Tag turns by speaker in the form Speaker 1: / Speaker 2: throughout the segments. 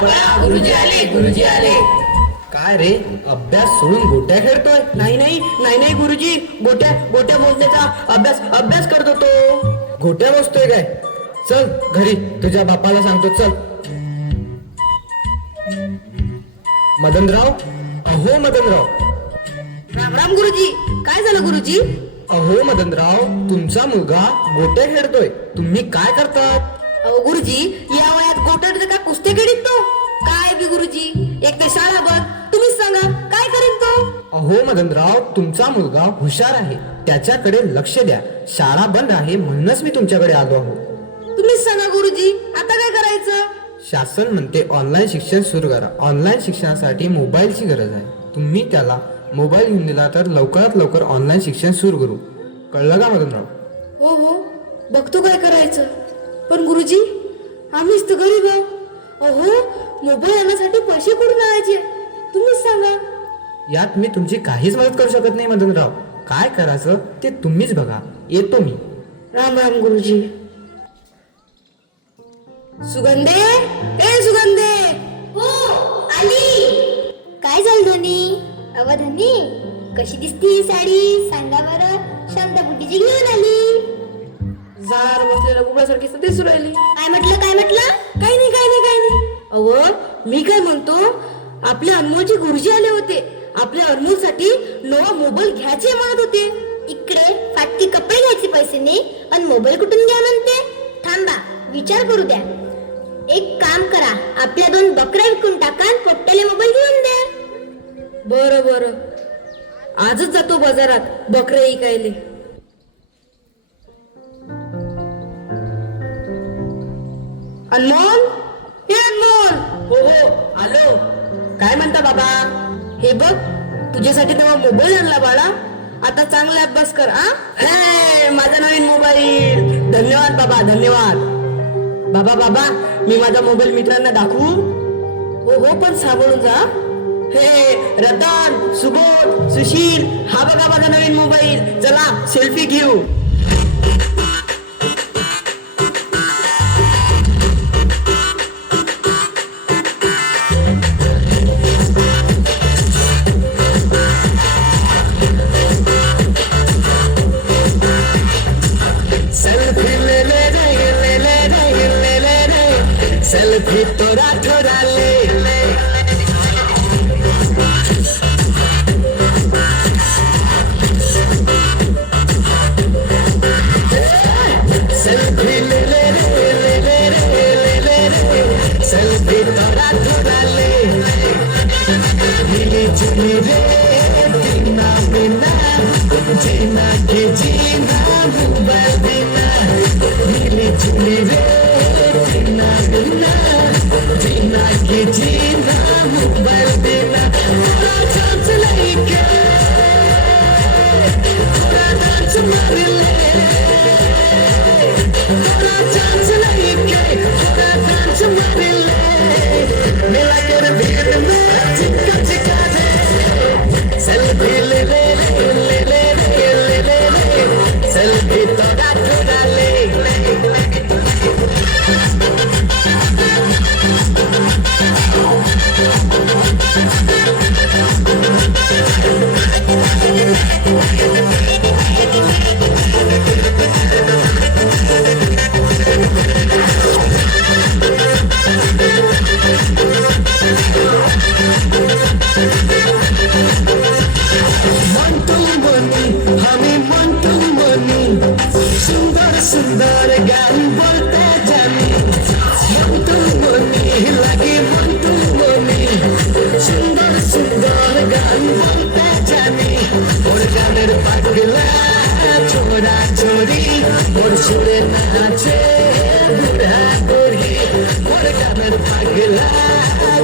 Speaker 1: पळा गुरुजी आले गुरुजी आले.
Speaker 2: काय रे? अभ्यास सोडून गोट्या खेळतोय?
Speaker 1: नाही नाही नाही नाही गुरुजी. गोट्या गोट्या मोजण्याचा अभ्यास अभ्यास करतो तो.
Speaker 2: गोट्या बसतोय काय? चल घरी. तुझ्या बापाला सांगतो चल. मदनराव? अहो मदनराव.
Speaker 1: राम राम गुरुजी. काय झालं गुरुजी?
Speaker 2: अहो मदनराव तुमचा मुलगा गोट्या खेळतोय. तुम्ही काय करतात?
Speaker 1: अहो गुरुजी या वयात गोट्यात का कुस्ती खेळीत तो? काय बी गुरुजी? एक तर शाळा बघ. तुम्हीच सांगा काय करीन तो?
Speaker 2: अहो मदनराव तुमचा मुलगा हुशार आहे. त्याच्याकडे लक्ष द्या. शाळा बंद आहे म्हणूनच मी तुमच्याकडे आलो आहो.
Speaker 1: तुम्हीच सांगा गुरुजी. आता काय करायचं?
Speaker 2: शासन म्हणते ऑनलाईन शिक्षण सुरू करा. ऑनलाईन शिक्षणासाठी मोबाईलची गरज आहे. तुम्ही त्याला मोबाईल घेऊन दिला तर लवकरात लवकर ऑनलाईन शिक्षण सुरू करू. कळलं का मदनराव?
Speaker 1: हो हो. बघतो काय करायचं. पण गुरुजी आम्हीच तर गरीब आहो अहो मोबाईल आणण्यासाठी पैसे कुठून आणायचे? तुम्हीच सांगा.
Speaker 2: यात मी तुमची काहीच मदत करू शकत नाही मदनराव. काय करायचं ते तुम्हीच बघा. येतो मी.
Speaker 1: राम राम गुरुजी. सुगंधे? ए सुगंधे!
Speaker 3: हो आली! काय झालं धनी? अव धनी कशी दिसती ही साडी? सांगा बरं. शांतापुटीची घेऊन आली.
Speaker 1: गुबळासारखी दिसू राहिली.
Speaker 3: काय म्हटलं काय म्हटलं?
Speaker 1: काही नाही काही नाही काही नाही. अव मी काय म्हणतो आपल्या अनमोलचे गुरुजी आले होते. आपल्या अनमोलसाठी नवा मोबाईल घ्यायचे म्हणत होते.
Speaker 3: इकडे फाटके कपडे घ्यायचे पैसे नाही आणि मोबाईल कुठून घ्या म्हणते. थांबा विचार करू द्या. एक काम करा आपल्या दोन बकऱ्या विकून टाका आणि पोट्टेले मोबाईल घेऊन द्या.
Speaker 1: बरं बरं. आजच जातो बाजारात बकरे इकायले अनमोल हे अनमोल हो हो आलो. काय म्हणता बाबा? हे बघ तुझ्यासाठी तेव्हा मोबाईल आणला बाळा. आता चांगला अभ्यास कर आ हे माझा नवीन मोबाईल. धन्यवाद बाबा धन्यवाद. बाबा बाबा मी माझा मोबाईल मित्रांना दाखवू? हो हो पण सांभाळून जा हे रतन सुबोध सुशील हा बघा माझा नवीन मोबाईल. चला सेल्फी घेऊ. সেলফি তোরা তোরা লে সেলফি লে লে লে লে লে লে লে সেলফি তোরা te amo,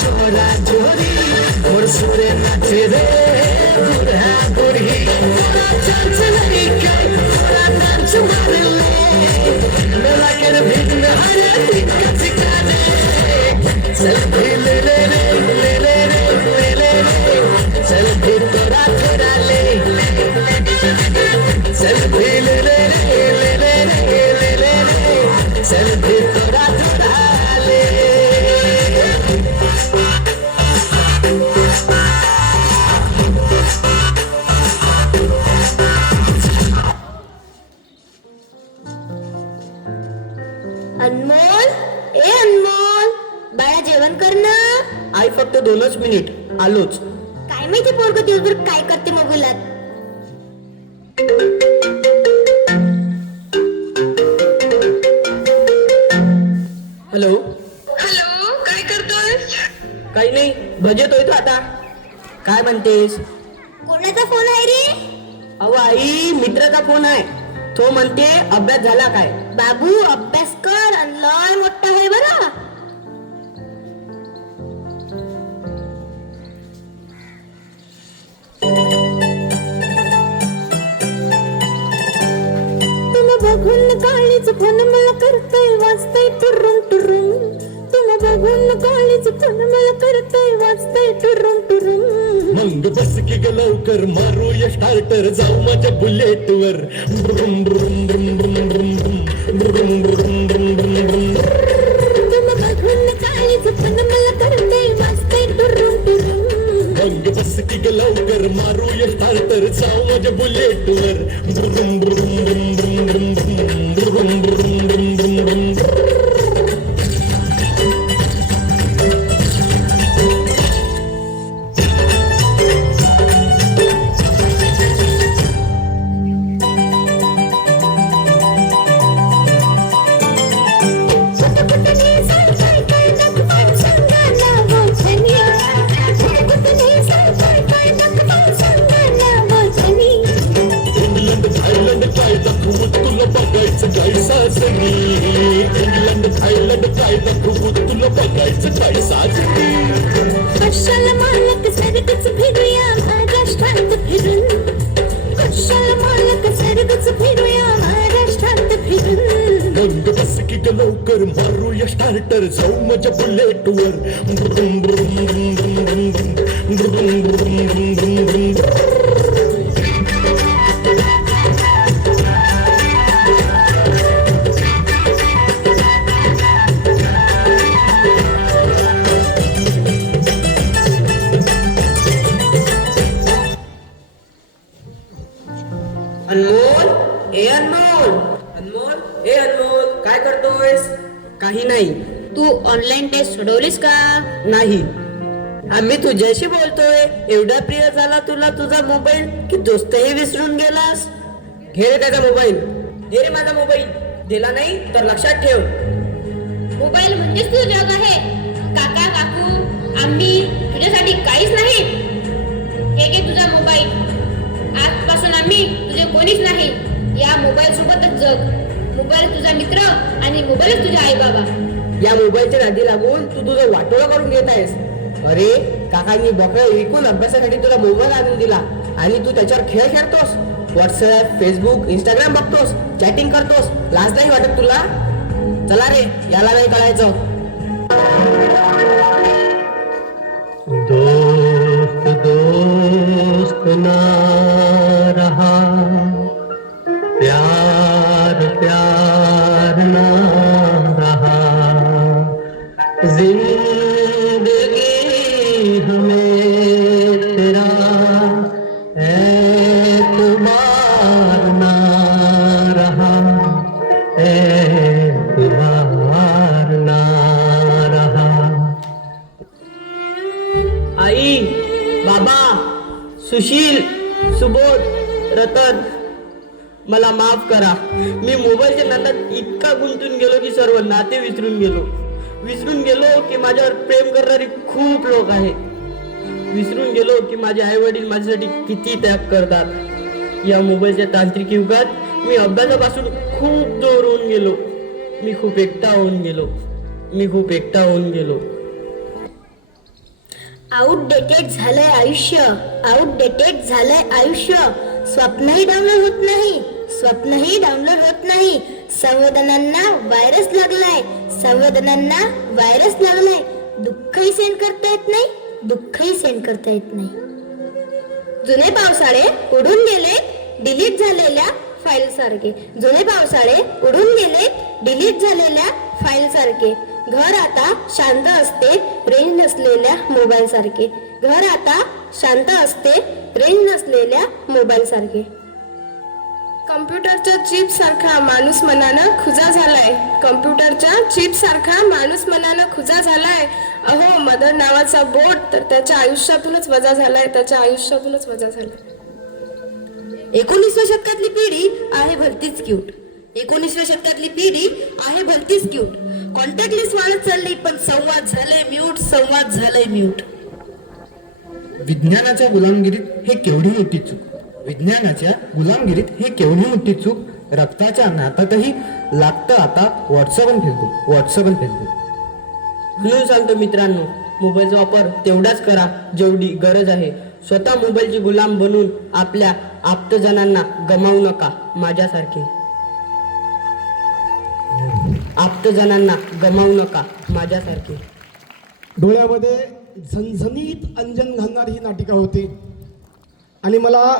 Speaker 1: চোরা চোরি মোর সুরে নাচে রে বুড়া বুড়ি মোরা চান্স লাগি কাই মোরা নাচ মারলে মেলা কেন ভিন্ন হারে अनमोल ए अनमोल बाया जेवण कर ना. आई फक्त
Speaker 4: दोनच मिनिट आलोच.
Speaker 3: काय माहिती पोरग दिवसभर काय करते मोबाईलात?
Speaker 4: हॅलो.
Speaker 5: हॅलो काय करतोय
Speaker 4: काही नाही भजेत तोय आता. काय म्हणतेस?
Speaker 3: कोणाचा फोन आहे रे?
Speaker 4: अहो आई मित्राचा फोन आहे. तो म्हणते अभ्यास झाला काय?
Speaker 3: बाबू अभ्यास कर लय मोठा आहे बरं बघून काळीच फन मला करतय वाचतय टुरुम टुरुम तुला बघून काळीच फन मला करतय वाचतय टुरुम टुरुम
Speaker 6: मग बस की ग लवकर मारू या स्टार्टर जाऊ माझ्या बुलेटवर ब्रुम ब्रुम ब्रुम ब्रुम ब्रुम ब्रुम ब्रुम 走，我就不理 तुला बघायचं
Speaker 3: कशाला मालक सरगच फिरूया महाराष्ट्रात फिरून कशाला मालक सरगच फिरूया महाराष्ट्रात फिरून
Speaker 6: बंद बस की ग लवकर मारूया स्टार्टर जाऊ माझ्या बुलेट वर ब्रुम, ब्रुम, ब्रुम, ब्रुम, ब्रुम, ब्रुम, ब्रुम, ब्रुम, ब्रुम, ब्रुम, ब्रुम.
Speaker 4: अनमोल ए अनमोल. अनमोल ए अनमोल काय करतोयस? काही नाही.
Speaker 3: तू ऑनलाईन टेस्ट सोडवलीस का?
Speaker 4: नाही. आम्ही तुझ्याशी बोलतोय. एवढा प्रिय झाला तुला तुझा मोबाईल की दोस्तही विसरून गेलास? घे रे त्याचा मोबाईल घे रे माझा मोबाईल दिला नाही तर लक्षात ठेव.
Speaker 3: मोबाईल म्हणजेच तुझं जग आहे. काका काकू आम्ही तुझ्यासाठी काहीच नाही. हे घे तुझा मोबाईल आजपासून आम्ही तुझे कोणीच नाही. या मोबाईल सोबतच जग. मोबाईल तुझा मित्र आणि मोबाईलच तुझे आई बाबा
Speaker 4: या मोबाईलच्या नादी लागून तू तुझं वाटोळं करून घेत आहेस. अरे काकांनी बकऱ्या विकून अभ्यासासाठी तुला मोबाईल आणून दिला आणि तू त्याच्यावर खेळ खेळतोस. व्हॉट्सअप फेसबुक इंस्टाग्राम बघतोस चॅटिंग करतोस. लाज नाही वाटत तुला? चला रे याला नाही कळायचं.
Speaker 6: दोस्त दोस्त ना
Speaker 4: आई बाबा सुशील सुबोध रतन मला माफ करा. मी मोबाईलच्या नादात इतका गुंतून गेलो की सर्व नाते विसरून गेलो. विसरून गेलो की माझ्यावर प्रेम करणारे खूप लोक आहेत. विसरून गेलो की माझे आई वडील माझ्यासाठी किती त्याग करतात. या मोबाईलच्या तांत्रिक युगात मी अभ्यासापासून खूप दूर होऊन गेलो. मी खूप एकटा होऊन गेलो. मी खूप एकटा होऊन गेलो.
Speaker 3: आउटडेटेड झालंय आयुष्य. आउटडेटेड झालंय आयुष्य. स्वप्नही डाउनलोड होत नाही. स्वप्नही डाउनलोड होत नाही. संवेदनांना व्हायरस लागलाय. संवेदनांना व्हायरस लागलाय. दुःखही सेंड करता येत नाही. दुःखही सेंड करता येत नाही. जुने पावसाळे उडून गेले डिलीट झालेल्या फाईल सारखे. जुने पावसाळे उडून गेले डिलीट झालेल्या फाईल सारखे. घर आता शांत असते रेंज नसलेल्या मोबाईल सारखे घर आता शांत असते रेंज नसलेल्या मोबाईल सारखे
Speaker 5: कम्प्युटरच्या चिप सारखा माणूस मनानं खुजा झालाय. कम्प्युटरच्या चिप सारखा माणूस मनानं खुजा झालाय. अहो मदर नावाचा बोट तर त्याच्या आयुष्यातूनच वजा झालाय त्याच्या आयुष्यातूनच वजा झालाय.
Speaker 7: एकोणीसव्या शतकातली पिढी आहे भलतीच क्यूट एकोणीसव्या शतकातली पिढी आहे भलतीच क्यूट कॉन्टॅक्ट लिस्ट वाढत चालली पण संवाद झाले म्यूट संवाद झाले म्यूट
Speaker 2: विज्ञानाच्या गुलामगिरीत हे केवढी मोठी चूक? विज्ञानाच्या गुलामगिरीत हे केवढी मोठी चूक? रक्ताच्या नातातही लागतं आता व्हॉट्सअप आणि फेसबुक व्हॉट्सअप आणि फेसबुक
Speaker 4: म्हणून सांगतो मित्रांनो मोबाईलचा वापर तेवढाच करा जेवढी गरज आहे. स्वतः मोबाईलची गुलाम बनून आपल्या आप्तजनांना गमावू नका माझ्यासारखे. आप्तजनांना गमावू नका माझ्यासारखे.
Speaker 8: डोळ्यामध्ये झणझणीत अंजन घालणारी ही नाटिका होती. आणि मला